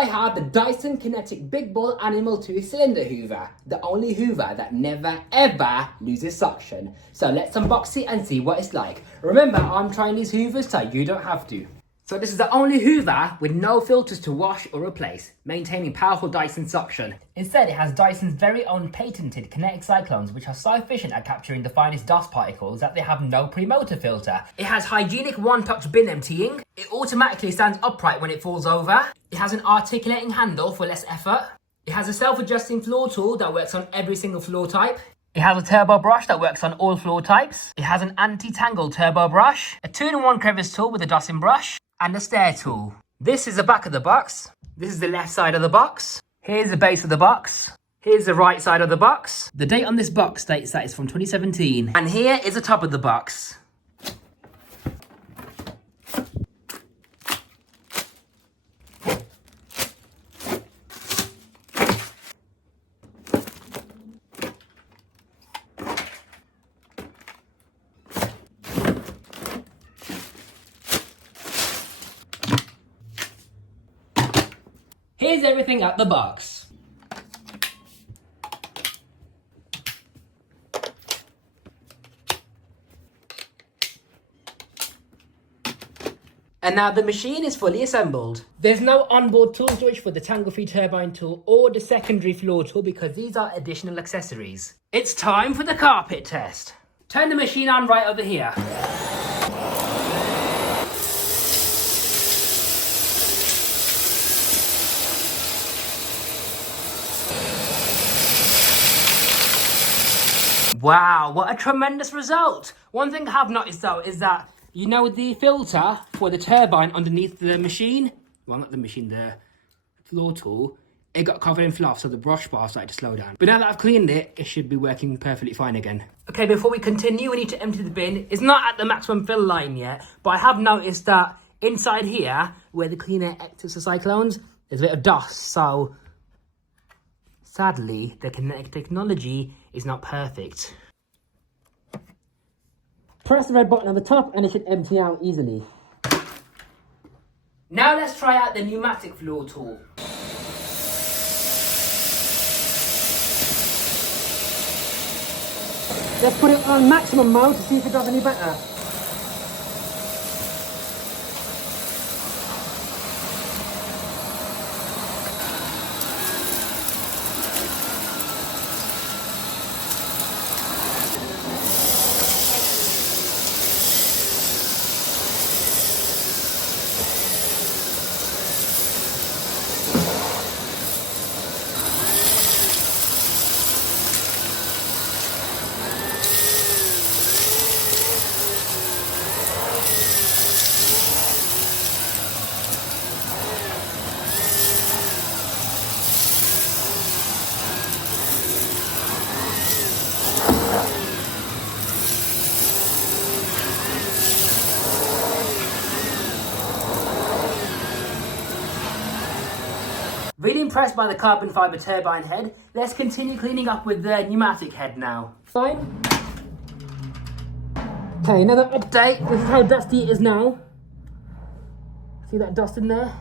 I have the Dyson Cinetic Big Ball Animal 2 Cylinder Hoover. The only hoover that never ever loses suction. So let's unbox it and see what it's like. Remember, I'm trying these hoovers so you don't have to. So this is the only hoover with no filters to wash or replace, maintaining powerful Dyson suction. Instead, it has Dyson's very own patented kinetic cyclones, which are so efficient at capturing the finest dust particles that they have no pre-motor filter. It has hygienic one-touch bin emptying. It automatically stands upright when it falls over. It has an articulating handle for less effort. It has a self-adjusting floor tool that works on every single floor type. It has a turbo brush that works on all floor types. It has an anti-tangle turbo brush, a 2-in-1 crevice tool with a dusting brush, and a stair tool. This is the back of the box. This is the left side of the box. Here's the base of the box. Here's the right side of the box. The date on this box states that it's from 2017. And here is the top of the box. Here's everything at the box. And now the machine is fully assembled. There's no onboard tool storage for the tangle-free turbine tool or the secondary floor tool because these are additional accessories. It's time for the carpet test. Turn the machine on right over here. Wow, what a tremendous result. One thing I have noticed though is that, you know, the filter for the turbine underneath the machine, well not the machine, the floor tool, it got covered in fluff, so the brush bar started to slow down. But now that I've cleaned it, it should be working perfectly fine again. Okay, before we continue, we need to empty the bin. It's not at the maximum fill line yet, but I have noticed that inside here, where the cleaner enters the cyclones, there's a bit of dust, so sadly, the kinetic technology is not perfect. Press the red button on the top and it should empty out easily. Now let's try out the pneumatic floor tool. Let's put it on maximum mode to see if it does any better. Really impressed by the carbon fibre turbine head. Let's continue cleaning up with the pneumatic head now. Fine. Okay, another update. This is how dusty it is now. See that dust in there?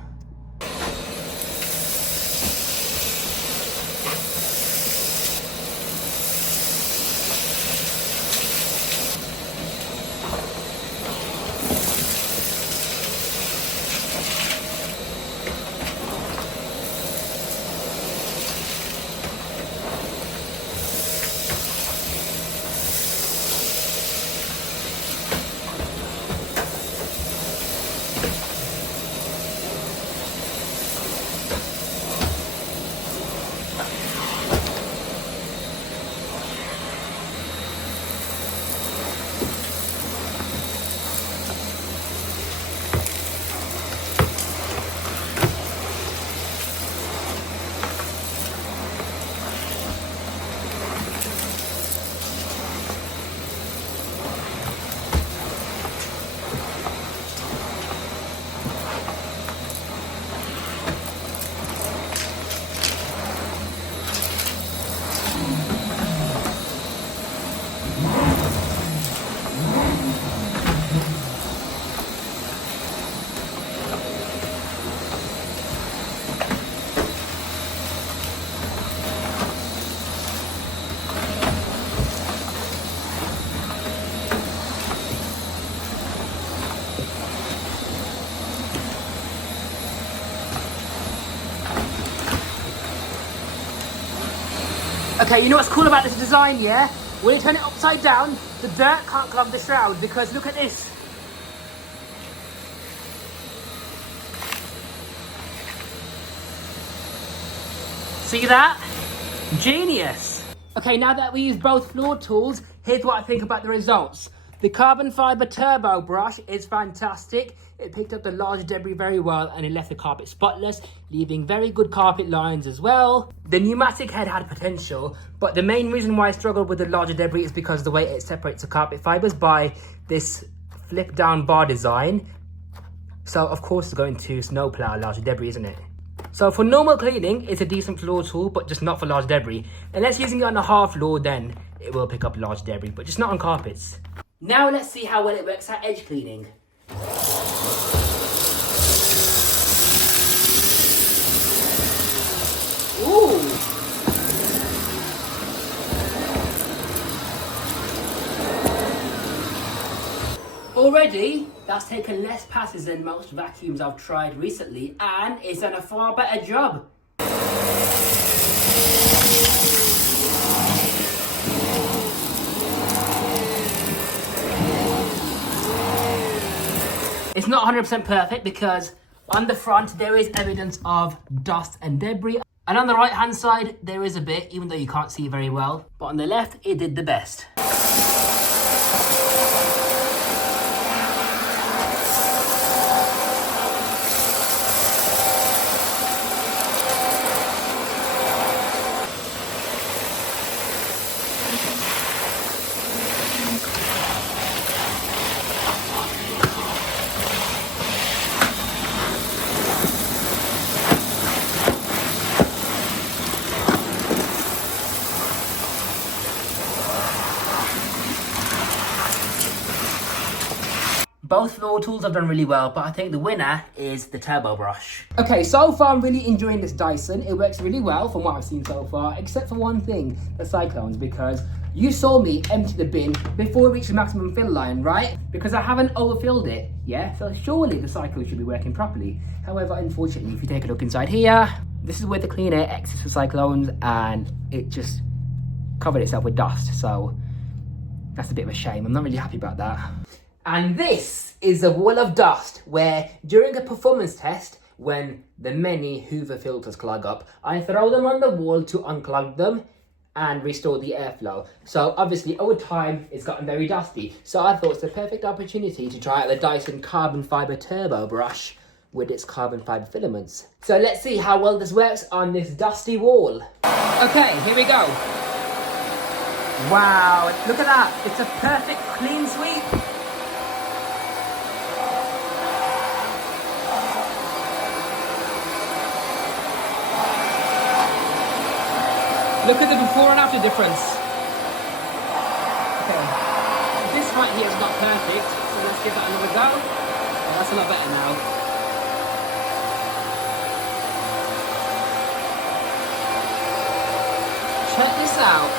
Okay, you know what's cool about this design, yeah? When you turn it upside down, the dirt can't clog the shroud because look at this. See that? Genius. Okay, now that we use both floor tools, here's what I think about the results. The carbon fiber turbo brush is fantastic. It picked up the large debris very well and it left the carpet spotless, leaving very good carpet lines as well. The pneumatic head had potential, but the main reason why I struggled with the larger debris is because of the way it separates the carpet fibers by this flip down bar design. So of course it's going to snowplow larger debris, isn't it? So for normal cleaning, it's a decent floor tool, but just not for large debris. Unless using it on a hard floor, then it will pick up large debris, but just not on carpets. Now let's see how well it works at edge cleaning. Ooh! Already, that's taken less passes than most vacuums I've tried recently, and it's done a far better job. It's not 100% perfect because on the front there is evidence of dust and debris, and on the right hand side there is a bit, even though you can't see very well, but on the left it did the best. Both floor tools have done really well, but I think the winner is the turbo brush. Okay, so far I'm really enjoying this Dyson. It works really well from what I've seen so far, except for one thing, the cyclones, because you saw me empty the bin before it reached the maximum fill line, right? Because I haven't overfilled it, yeah? So surely the cyclone should be working properly. However, unfortunately, if you take a look inside here, this is where the clean air exits the cyclones and it just covered itself with dust. So that's a bit of a shame. I'm not really happy about that. And this is a wall of dust where during a performance test, when the many Hoover filters clog up, I throw them on the wall to unclog them and restore the airflow. So obviously over time it's gotten very dusty. So I thought it's the perfect opportunity to try out the Dyson carbon fiber turbo brush with its carbon fiber filaments. So let's see how well this works on this dusty wall. Okay, here we go. Wow, look at that. It's a perfect clean sweep. Look at the before and after difference. Okay, this right here is not perfect, so let's give that another go. Oh, that's a lot better now. Check this out.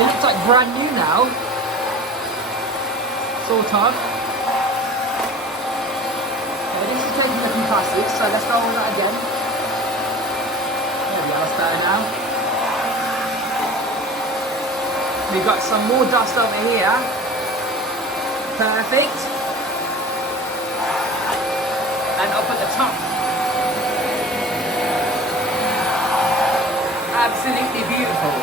It looks like brand new now. Sort of. Okay, this is taking a few passes, so let's go on that again. That's better now. We've got some more dust over here. Perfect. And up at the top. Absolutely beautiful.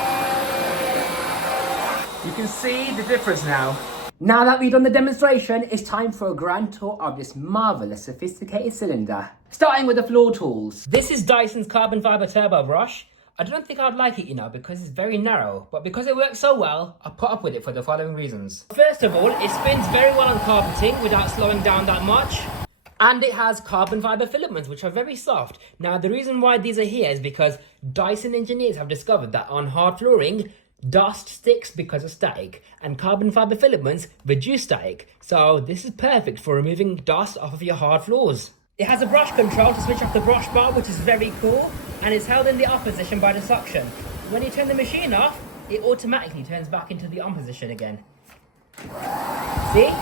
You can see the difference now. Now that we've done the demonstration, it's time for a grand tour of this marvellous sophisticated cylinder. Starting with the floor tools. This is Dyson's carbon fiber turbo brush. I don't think I'd like it, you know, because it's very narrow, but because it works so well, I put up with it for the following reasons. First of all, it spins very well on carpeting without slowing down that much. And it has carbon fiber filaments, which are very soft. Now, the reason why these are here is because Dyson engineers have discovered that on hard flooring, dust sticks because of static, and carbon fiber filaments reduce static. So this is perfect for removing dust off of your hard floors. It has a brush control to switch off the brush bar, which is very cool, and it's held in the off position by the suction. When you turn the machine off, it automatically turns back into the on position again. See?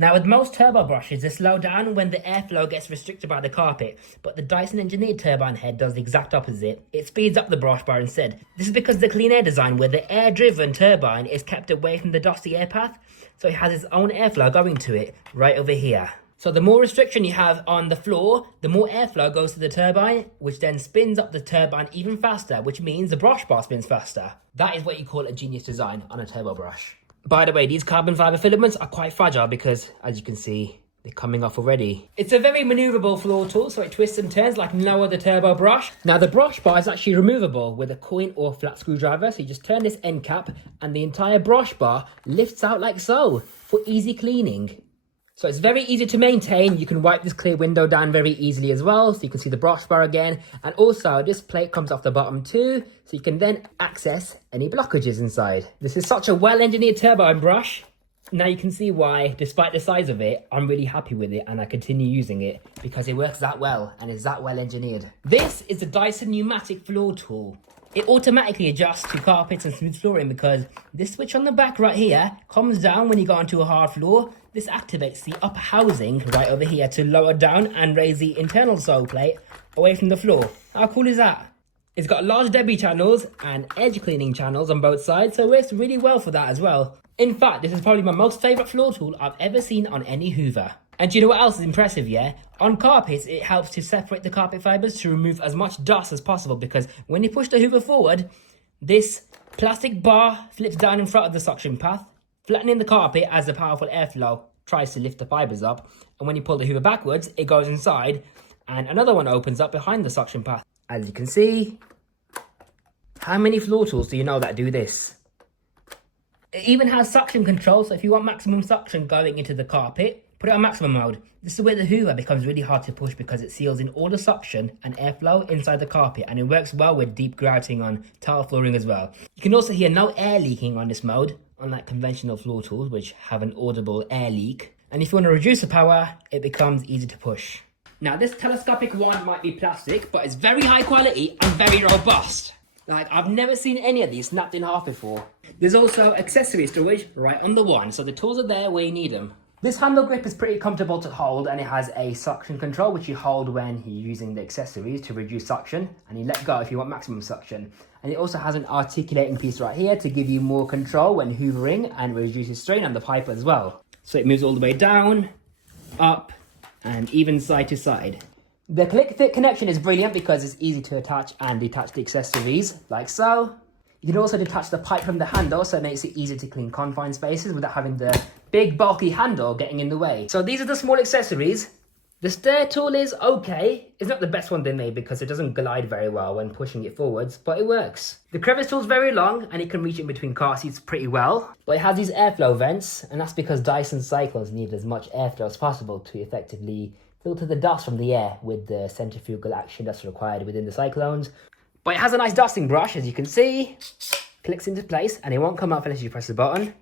Now with most turbo brushes, they slow down when the airflow gets restricted by the carpet, but the Dyson engineered turbine head does the exact opposite. It speeds up the brush bar instead. This is because of the clean air design where the air-driven turbine is kept away from the dusty air path, so it has its own airflow going to it right over here. So the more restriction you have on the floor, the more airflow goes to the turbine, which then spins up the turbine even faster, which means the brush bar spins faster. That is what you call a genius design on a turbo brush. By the way, these carbon fiber filaments are quite fragile because, as you can see, they're coming off already. It's a very maneuverable floor tool, so it twists and turns like no other turbo brush. Now the brush bar is actually removable with a coin or flat screwdriver, so you just turn this end cap and the entire brush bar lifts out like so for easy cleaning. So it's very easy to maintain. You can wipe this clear window down very easily as well, so you can see the brush bar again. And also this plate comes off the bottom too, so you can then access any blockages inside. This is such a well-engineered turbine brush. Now you can see why, despite the size of it, I'm really happy with it and I continue using it because it works that well and is that well engineered. This is the Dyson pneumatic floor tool. It automatically adjusts to carpets and smooth flooring because this switch on the back right here comes down when you go onto a hard floor. This activates the upper housing right over here to lower down and raise the internal sole plate away from the floor. How cool is that? It's got large debris channels and edge cleaning channels on both sides, so it works really well for that as well. In fact, this is probably my most favourite floor tool I've ever seen on any Hoover. And do you know what else is impressive, yeah? On carpets, it helps to separate the carpet fibres to remove as much dust as possible because when you push the Hoover forward, this plastic bar flips down in front of the suction path, flattening the carpet as the powerful airflow tries to lift the fibres up. And when you pull the Hoover backwards, it goes inside and another one opens up behind the suction path. As you can see, how many floor tools do you know that do this? It even has suction control, so if you want maximum suction going into the carpet, put it on maximum mode. This is where the Hoover becomes really hard to push because it seals in all the suction and airflow inside the carpet, and it works well with deep grouting on tile flooring as well. You can also hear no air leaking on this mode, unlike conventional floor tools which have an audible air leak. And if you want to reduce the power, it becomes easy to push. Now this telescopic wand might be plastic, but it's very high quality and very robust. Like, I've never seen any of these snapped in half before. There's also accessory storage right on the wand, so the tools are there where you need them. This handle grip is pretty comfortable to hold and it has a suction control which you hold when you're using the accessories to reduce suction, and you let go if you want maximum suction. And it also has an articulating piece right here to give you more control when hoovering and reduces strain on the pipe as well. So it moves all the way down, up, and even side to side. The click fit connection is brilliant because it's easy to attach and detach the accessories, like so. You can also detach the pipe from the handle, so it makes it easy to clean confined spaces without having the big bulky handle getting in the way. So these are the small accessories. The stair tool is okay. It's not the best one they made because it doesn't glide very well when pushing it forwards, but it works. The crevice tool is very long and it can reach in between car seats pretty well, but it has these airflow vents, and that's because Dyson cyclones need as much airflow as possible to effectively filter the dust from the air with the centrifugal action that's required within the cyclones. But it has a nice dusting brush, as you can see. Clicks into place and it won't come off unless you press the button.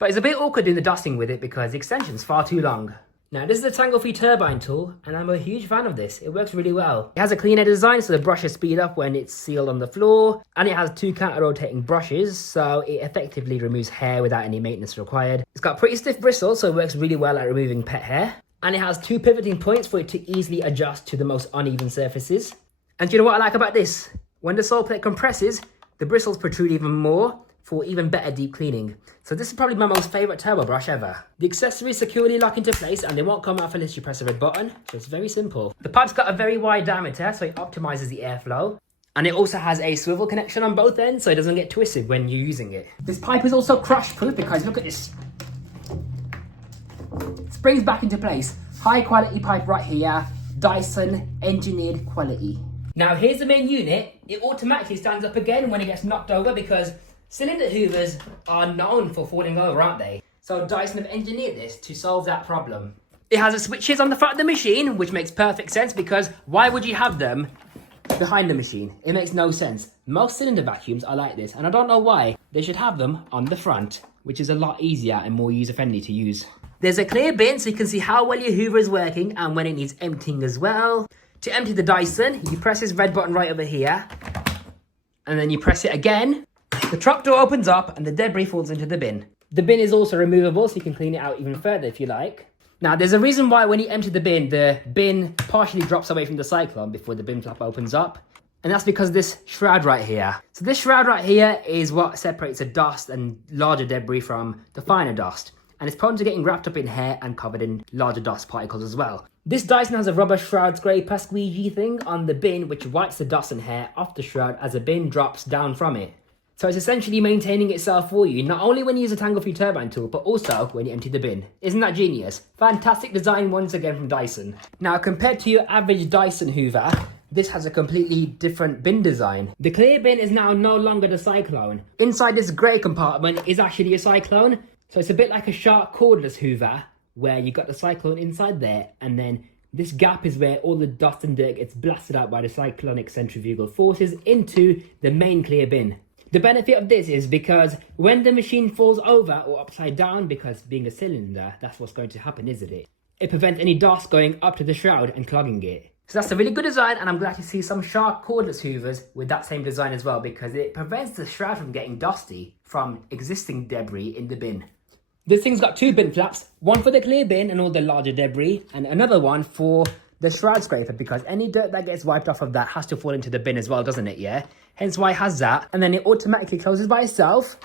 But it's a bit awkward doing the dusting with it because the extension's far too long. Now this is a tangle-free turbine tool and I'm a huge fan of this. It works really well. It has a clean air design, so the brushes speed up when it's sealed on the floor, and it has two counter-rotating brushes, so it effectively removes hair without any maintenance required. It's got pretty stiff bristles, so it works really well at removing pet hair. And it has two pivoting points for it to easily adjust to the most uneven surfaces. And do you know what I like about this? When the sole plate compresses, the bristles protrude even more for even better deep cleaning. So this is probably my most favourite turbo brush ever. The accessories securely lock into place and they won't come off unless you press the red button, so it's very simple. The pipe's got a very wide diameter, so it optimises the airflow. And it also has a swivel connection on both ends, so it doesn't get twisted when you're using it. This pipe is also crush proof because look at this. Springs back into place. High quality pipe right here. Dyson engineered quality. Now here's the main unit. It automatically stands up again when it gets knocked over because cylinder hoovers are known for falling over, aren't they? So Dyson have engineered this to solve that problem. It has the switches on the front of the machine, which makes perfect sense because why would you have them behind the machine? It makes no sense. Most cylinder vacuums are like this, and I don't know why. They should have them on the front, which is a lot easier and more user-friendly to use. There's a clear bin so you can see how well your Hoover is working and when it needs emptying as well. To empty the Dyson, you press this red button right over here, and then you press it again. The truck door opens up and the debris falls into the bin. The bin is also removable, so you can clean it out even further if you like. Now, there's a reason why when you empty the bin partially drops away from the cyclone before the bin flap opens up. And that's because of this shroud right here. So this shroud right here is what separates the dust and larger debris from the finer dust. And it's prone to getting wrapped up in hair and covered in larger dust particles as well. This Dyson has a rubber shroud scraper squeegee thing on the bin which wipes the dust and hair off the shroud as the bin drops down from it. So it's essentially maintaining itself for you, not only when you use a tangle-free turbine tool, but also when you empty the bin. Isn't that genius? Fantastic design once again from Dyson. Now, compared to your average Dyson Hoover, this has a completely different bin design. The clear bin is now no longer the cyclone. Inside this grey compartment is actually a cyclone. So it's a bit like a shark cordless Hoover, where you got the cyclone inside there, and then this gap is where all the dust and dirt gets blasted out by the cyclonic centrifugal forces into the main clear bin. The benefit of this is because when the machine falls over or upside down, because being a cylinder, that's what's going to happen, isn't it? It prevents any dust going up to the shroud and clogging it. So that's a really good design, and I'm glad to see some shark cordless Hoovers with that same design as well, because it prevents the shroud from getting dusty from existing debris in the bin. This thing's got two bin flaps, one for the clear bin and all the larger debris, and another one for the shroud scraper, because any dirt that gets wiped off of that has to fall into the bin as well, doesn't it? Yeah, hence why it has that. And then it automatically closes by itself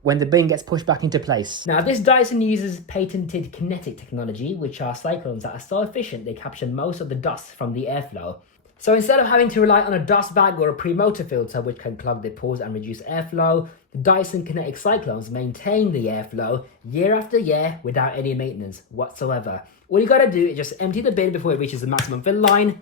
when the bin gets pushed back into place. Now, this Dyson uses patented Cinetic technology, which are cyclones that are so efficient they capture most of the dust from the airflow. So instead of having to rely on a dust bag or a pre-motor filter which can clog the pores and reduce airflow, the Dyson Cinetic cyclones maintain the airflow year after year without any maintenance whatsoever. All you gotta do is just empty the bin before it reaches the maximum fill line,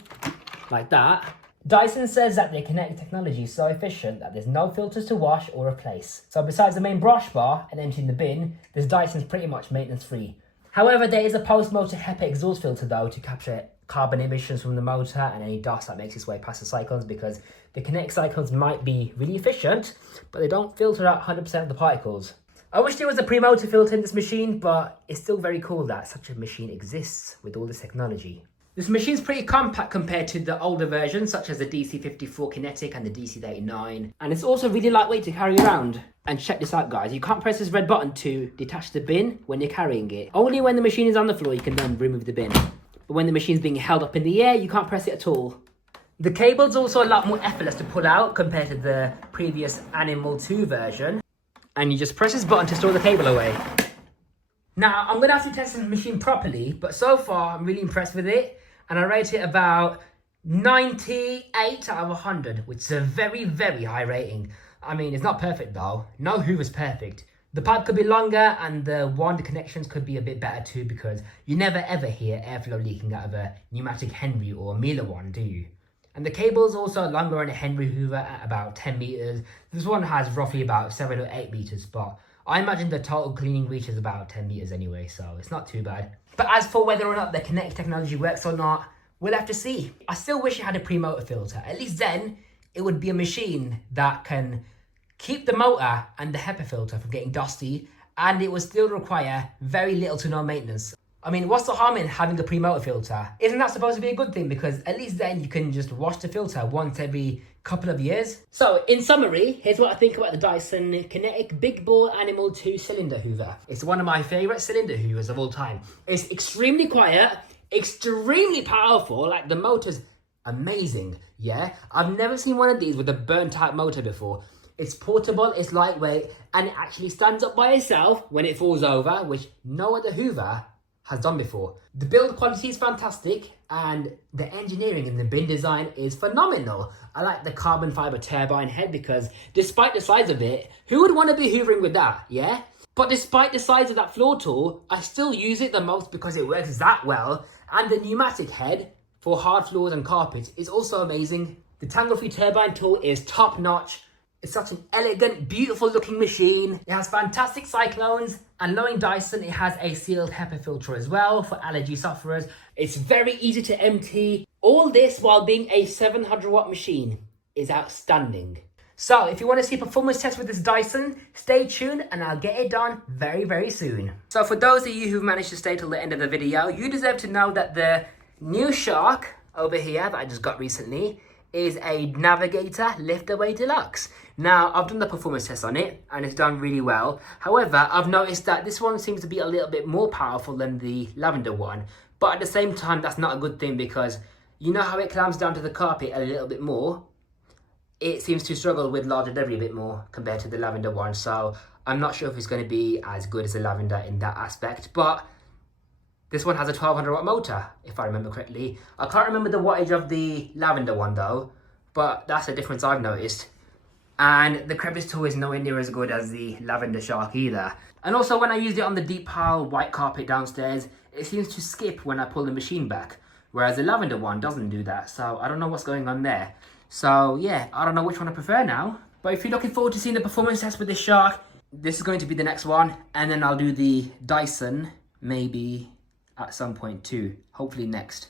like that. Dyson says that their Cinetic technology is so efficient that there's no filters to wash or replace. So besides the main brush bar and emptying the bin, this Dyson's pretty much maintenance free. However, there is a post-motor HEPA exhaust filter though to capture carbon emissions from the motor and any dust that makes its way past the cyclones, because the Cinetic cyclones might be really efficient, but they don't filter out 100% of the particles. I wish there was a pre-motor filter in this machine, but it's still very cool that such a machine exists with all this technology. This machine's pretty compact compared to the older versions, such as the DC54 Cinetic and the DC39. And it's also really lightweight to carry around. And check this out, guys. You can't press this red button to detach the bin when you're carrying it. Only when the machine is on the floor you can then remove the bin. But when the machine's being held up in the air, you can't press it at all. The cable's also a lot more effortless to pull out compared to the previous Animal 2 version. And you just press this button to store the cable away. Now, I'm going to have to test the machine properly, but so far I'm really impressed with it. And I rate it about 98 out of 100, which is a very, very high rating. I mean, it's not perfect though. No Hoover's perfect. The pipe could be longer and the wand connections could be a bit better too, because you never ever hear airflow leaking out of a pneumatic Henry or Miele wand, do you? And the cable's also longer on a Henry Hoover at about 10 meters. This one has roughly about 7 or 8 meters, but I imagine the total cleaning reach is about 10 meters anyway, so it's not too bad. But as for whether or not the Cinetic technology works or not, we'll have to see. I still wish it had a pre-motor filter. At least then, it would be a machine that can keep the motor and the HEPA filter from getting dusty, and it would still require very little to no maintenance. I mean, what's the harm in having a pre-motor filter? Isn't that supposed to be a good thing? Because at least then you can just wash the filter once every couple of years. So, in summary, here's what I think about the Dyson Cinetic Big Ball Animal 2 Cylinder Hoover. It's one of my favourite cylinder hoovers of all time. It's extremely quiet, extremely powerful, like the motor's amazing, yeah? I've never seen one of these with a burnt out motor before. It's portable, it's lightweight, and it actually stands up by itself when it falls over, which no other Hoover has done before. The build quality is fantastic, and the engineering in the bin design is phenomenal. I like the carbon fiber turbine head because despite the size of it, who would want to be hoovering with that, yeah? But despite the size of that floor tool, I still use it the most because it works that well, and the pneumatic head for hard floors and carpets is also amazing. The tangle-free turbine tool is top notch. It's such an elegant, beautiful looking machine. It has fantastic cyclones, and knowing Dyson, it has a sealed HEPA filter as well for allergy sufferers. It's very easy to empty. All this while being a 700 watt machine is outstanding. So if you want to see a performance test with this Dyson, stay tuned and I'll get it done very, very soon. So for those of you who've managed to stay till the end of the video, you deserve to know that the new Shark over here that I just got recently is a Navigator Liftaway Deluxe. Now, I've done the performance test on it and it's done really well. However, I've noticed that this one seems to be a little bit more powerful than the lavender one. But at the same time, that's not a good thing because you know how it clamps down to the carpet a little bit more? It seems to struggle with larger debris a bit more compared to the lavender one. So I'm not sure if it's going to be as good as the lavender in that aspect. But this one has a 1200 watt motor, if I remember correctly. I can't remember the wattage of the lavender one though, but that's a difference I've noticed. And the crevice tool is nowhere near as good as the lavender shark either. And also when I used it on the deep pile white carpet downstairs, it seems to skip when I pull the machine back. Whereas the lavender one doesn't do that. So I don't know what's going on there. So yeah, I don't know which one I prefer now. But if you're looking forward to seeing the performance test with this shark, this is going to be the next one. And then I'll do the Dyson maybe at some point too. Hopefully next.